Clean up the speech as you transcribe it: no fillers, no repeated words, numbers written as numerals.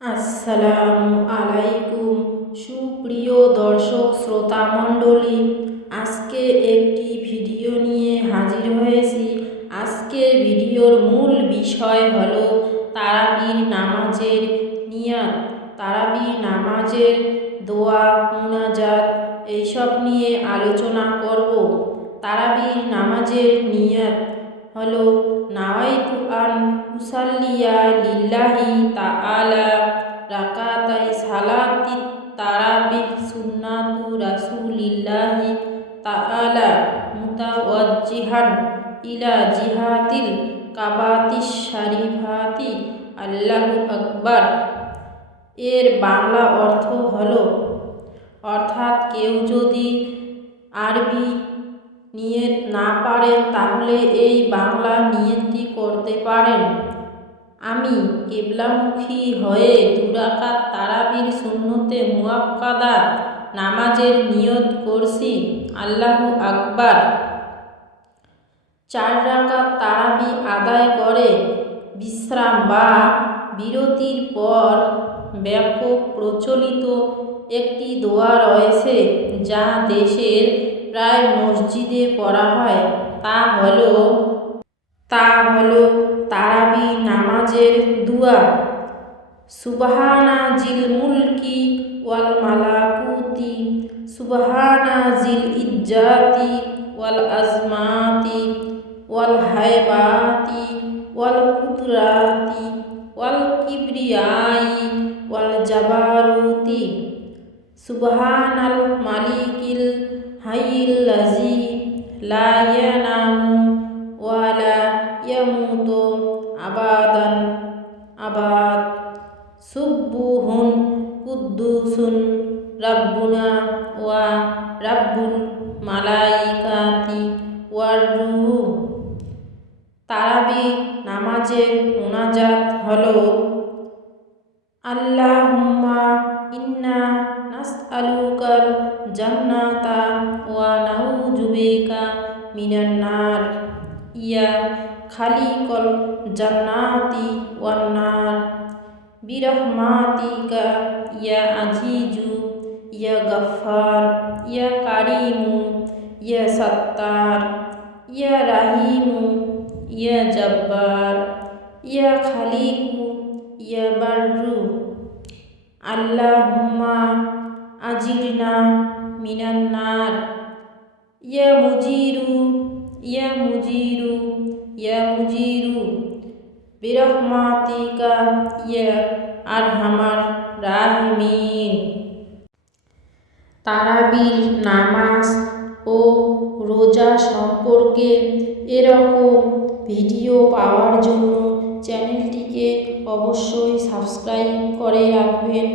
আসসালামু আলাইকুম সুপ্রিয় দর্শক শ্রোতা মণ্ডলী, আজকে একটি ভিডিও নিয়ে হাজির হয়েছি। আজকের ভিডিওর মূল বিষয় হলো তারাবির নামাজের নিয়াত, তারাবি নামাজের দোয়া মুনাজাত এইসব নিয়ে আলোচনা করব। তারাবির নামাজের নিয়াত হলো নাওয়াইতু আন উসাল্লিয়া লিল্লাহি তাআলা রাকাতাই সালাতিত তারাবিহ সুন্নাতু রাসূলিল্লাহি তাআলা মুতাওয়াজ্জিহান ইলা জিহাতিল কাবাতিশ শারিফাতি আল্লাহু আকবার। এর বাংলা অর্থ হলো, অর্থাৎ কেউ যদি আরবি নিয়ত না পারেন তাহলে এই বাংলা নিয়তটি করতে পারেন। আমি কিবলামুখী হয়ে 2 রাকাত তারাবির সুন্নতে মুআক্কাদাত নামাজের নিয়ত করছি। আল্লাহু আকবার। 4 রাকাত তারাবি আদায় করে বিশ্রাম বা বিরতির পর ব্যাপক প্রচলিত একটি দোয়া রয়েছে, যা দেশের প্রায় মসজিদে পড়া হয়। তা হলো তারাবি নামাজের দুয়া। সুবহানা জিল মুলকি ওয়াল মালাকুতি, সুবহানা জিল ইজ্জাতি ওয়াল আজমাতি ওয়াল হায়বাতি ওয়াল কুদরাতি ওয়াল কিবরিয়াই ওয়াল জাবারুতি, সুবহানাল মালিকিল হাইয়িল লাযী লা ইয়ানামু ওয়া লা ইয়ামুতু আবাদান আবাদ, সুবহুন কুদ্দুসুন রাব্বুনা ওয়া রাব্বুল মালাইকাতি ওয়ার রূহ। তারাবি নামাজের মুনাজাত হলো আল্লাহুম্মা ইন্না নাসআলুকাল জান্নাতা ওয়া নাউযু বিকা মিনান নার, ইয়া খালিকাল জান্নাতি ওয়ান নার, বিরহমাতিকা ইয়া আজিজু ইয়া গাফফার ইয়া কারিমু ইয়া সাত্তার ইয়া রাহিমু ইয়া জাব্বার ইয়া খালিকু ইয়া বাররু। আল্লাহুম্মা আজিরনা মিনান নার, ইয়া মুজিরু ইয়া মুজিরু ইয়া মুজিরু বিরহমাতিকা ইয়া আরহামার রাহিমিন। তারাবির নামাজ ও রোজা সম্পর্কে এরকম ভিডিও পাওয়ার জন্য চ্যানেলটিকে অবশ্যই সাবস্ক্রাইব করে রাখবেন।